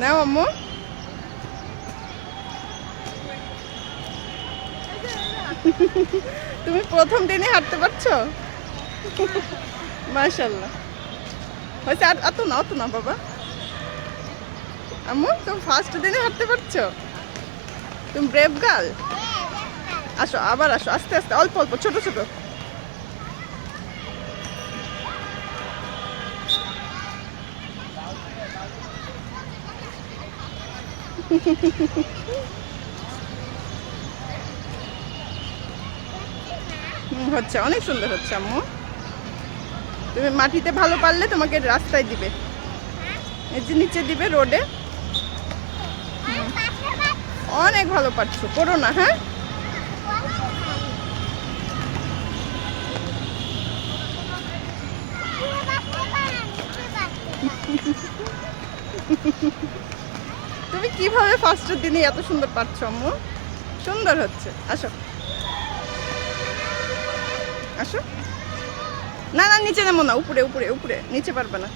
নাও আম্মু। তুমি প্রথম দিনে হাঁটতে পারছো? মাশাআল্লাহ। হয়েছে, আর অত না বাবা। আম্মু তুমি ফার্স্ট দিনে হাঁটতে পারছো? তুমি ব্রেভ গার্ল। আসো, আবার আসো, আস্তে আস্তে, অল্প অল্প, ছোট ছোট। হচ্ছে, অনেক সুন্দর হচ্ছে আম্মু। তুমি মাটিতে ভালো পারলে তোমাকে রাস্তায় দিবে, এই যে নিচে দিবে, রোডে। অনেক ভালো পারছো, করো না, হ্যাঁ। তুমি কিভাবে ফার্স্টের দিনে এত সুন্দর পারছো আম্মু? সুন্দর হচ্ছে। আসো আসো। না না, নিচে নামো না, উপরে উপরে উপরে, নিচে পারবে না।